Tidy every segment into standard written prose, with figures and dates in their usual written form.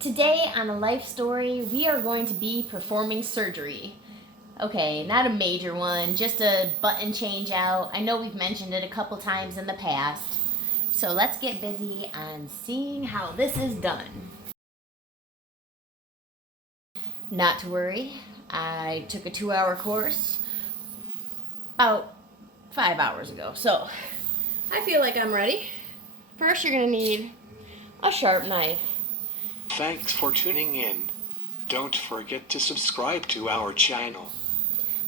Today on A Life Story, we are going to be performing surgery. Okay, not a major one, just a button change out. I know we've mentioned it a couple times in the past. So let's get busy on seeing how this is done. Not to worry, I took a 2-hour course about 5 hours ago. So I feel like I'm ready. First, you're gonna need a sharp knife. Thanks for tuning in. Don't forget to subscribe to our channel.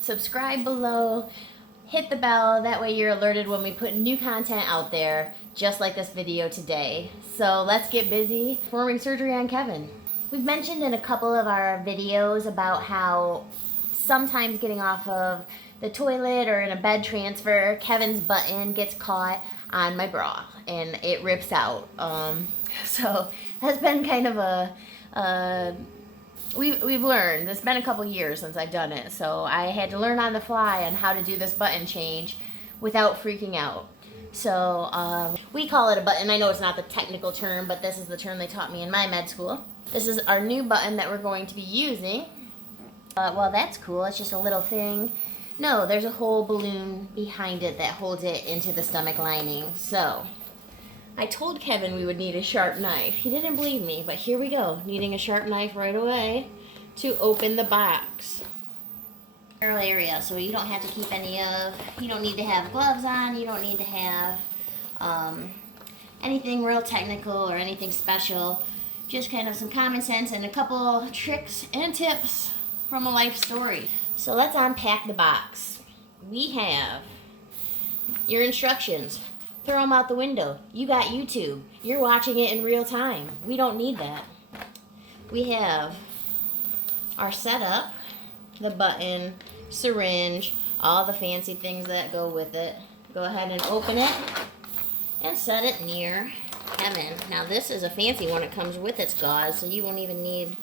Subscribe below, hit the bell, that way you're alerted when we put new content out there, just like this video today. So let's get busy performing surgery on Kevin. We've mentioned in a couple of our videos about how sometimes getting off of the toilet or in a bed transfer, Kevin's button gets caught on my bra and it rips out. So that's been kind of we've learned. It's been a couple years since I've done it, so I had to learn on the fly on how to do this button change without freaking out. So we call it a button. I know it's not the technical term, but this is the term they taught me in my med school. This is our new button that we're going to be using. Well, that's cool. It's just a little thing. No, there's a whole balloon behind it that holds it into the stomach lining. So I told Kevin we would need a sharp knife. He didn't believe me, but here we go. Needing a sharp knife right away to open the box. Sterile area, so you don't have to keep you don't need to have gloves on, you don't need to have anything real technical or anything special. Just kind of some common sense and a couple tricks and tips from A Life Story. So let's unpack the box. We have your instructions. Throw them out the window. You got YouTube. You're watching it in real time. We don't need that. We have our setup, the button, syringe, all the fancy things that go with it. Go ahead and open it and set it near Kevin. Now this is a fancy one. It comes with its gauze, so you won't even need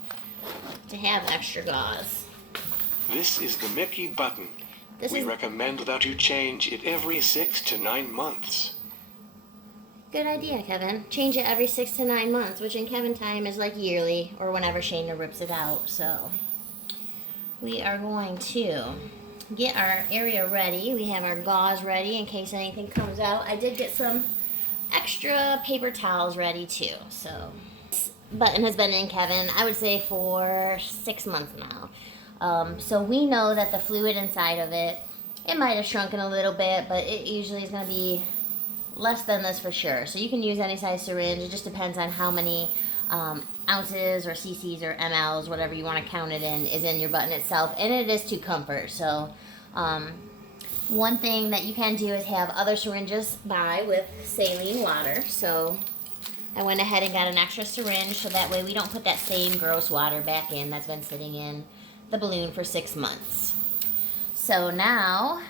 to have extra gauze. This is the Mickey button. We recommend that you change it every 6 to 9 months. Good idea, Kevin. Change it every 6 to 9 months, which in Kevin time is like yearly or whenever Shayna rips it out. So we are going to get our area ready. We have our gauze ready in case anything comes out. I did get some extra paper towels ready too. So this button has been in Kevin, I would say, for 6 months now. So we know that the fluid inside of it might have shrunken a little bit, but it usually is going to be less than this for sure. So you can use any size syringe. It just depends on how many ounces or cc's or mLs, whatever you want to count it in, is in your button itself. And it is to comfort. So one thing that you can do is have other syringes buy with saline water. So I went ahead and got an extra syringe so that way we don't put that same gross water back in that's been sitting in the balloon for 6 months. So now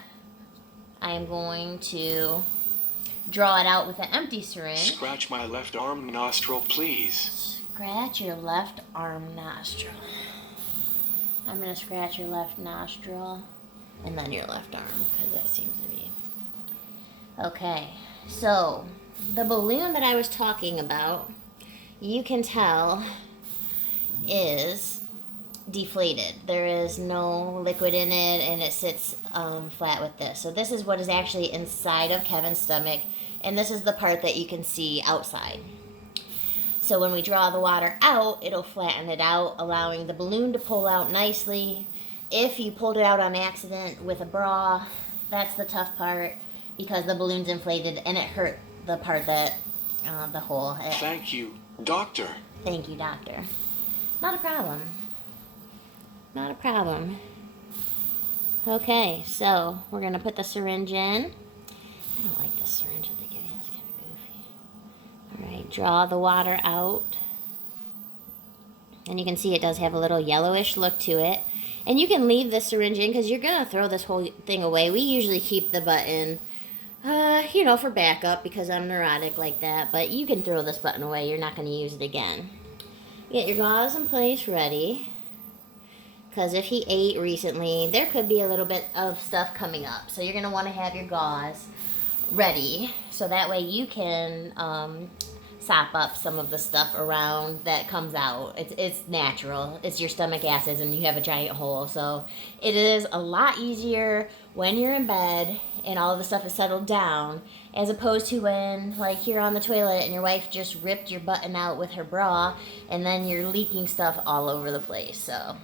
I'm going to draw it out with an empty syringe. Scratch my left arm nostril, please. Scratch your left arm nostril. I'm going to scratch your left nostril and then your left arm, because that seems to be... Okay, so the balloon that I was talking about, you can tell, is deflated. There is no liquid in it, and it sits flat with this. So this is what is actually inside of Kevin's stomach, and this is the part that you can see outside. So when we draw the water out, it'll flatten it out, allowing the balloon to pull out nicely. If you pulled it out on accident with a bra, that's the tough part, because the balloon's inflated and it hurt the part that the hole. Thank you, doctor. Thank you, doctor. Not a problem. Not a problem. Okay, so we're going to put the syringe in. I don't like this syringe that they give you. It's kind of goofy. Alright, draw the water out. And you can see it does have a little yellowish look to it. And you can leave the syringe in because you're going to throw this whole thing away. We usually keep the button, for backup because I'm neurotic like that. But you can throw this button away. You're not going to use it again. Get your gauze in place ready. Because if he ate recently, there could be a little bit of stuff coming up. So you're going to want to have your gauze ready. So that way you can sop up some of the stuff around that comes out. It's natural. It's your stomach acids and you have a giant hole. So it is a lot easier when you're in bed and all of the stuff is settled down, as opposed to when, like, you're on the toilet and your wife just ripped your button out with her bra and then you're leaking stuff all over the place. So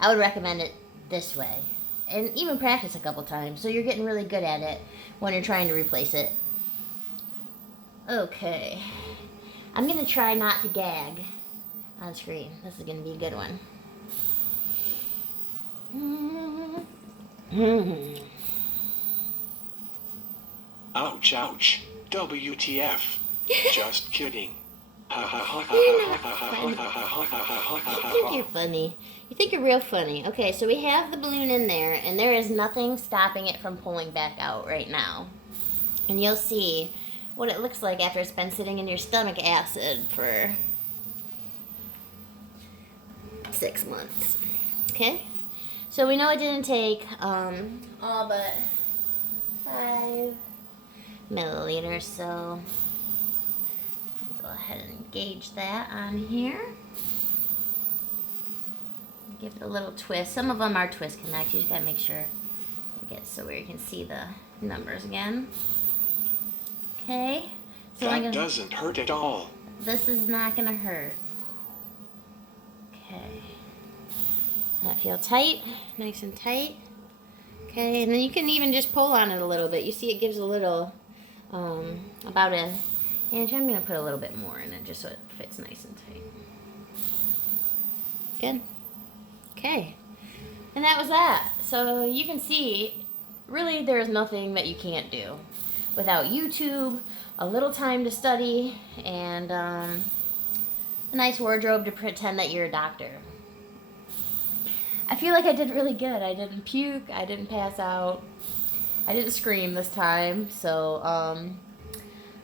I would recommend it this way, and even practice a couple times so you're getting really good at it when you're trying to replace it. Okay, I'm gonna try not to gag on screen. This is gonna be a good one. Ouch, ouch. WTF. Just kidding. You think you're funny. You think you're real funny. Okay, so we have the balloon in there, and there is nothing stopping it from pulling back out right now. And you'll see what it looks like after it's been sitting in your stomach acid for 6 months. Okay? So we know it didn't take all but 5 milliliters, so go ahead and gauge that on here. Give it a little twist. Some of them are twist connect. You just gotta make sure you get so where you can see the numbers again. Okay. So that doesn't hurt at all. This is not gonna hurt. Okay. That feel tight, nice and tight. Okay, and then you can even just pull on it a little bit. You see it gives a little, about an inch. I'm gonna put a little bit more in it just so it fits nice and tight. Good. Okay. And that was that. So you can see, really there's nothing that you can't do without YouTube, a little time to study, and a nice wardrobe to pretend that you're a doctor. I feel like I did really good. I didn't puke, I didn't pass out, I didn't scream this time, so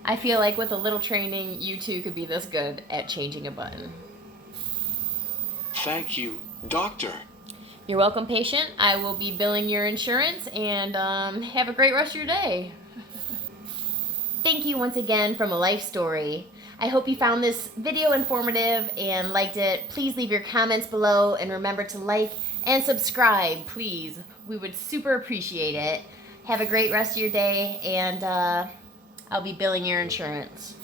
I feel like with a little training, you too could be this good at changing a button. Thank you, doctor. You're welcome, patient. I will be billing your insurance, and have a great rest of your day. Thank you once again from A Life Story. I hope you found this video informative and liked it. Please leave your comments below, and remember to like and subscribe, please. We would super appreciate it. Have a great rest of your day, and I'll be billing your insurance.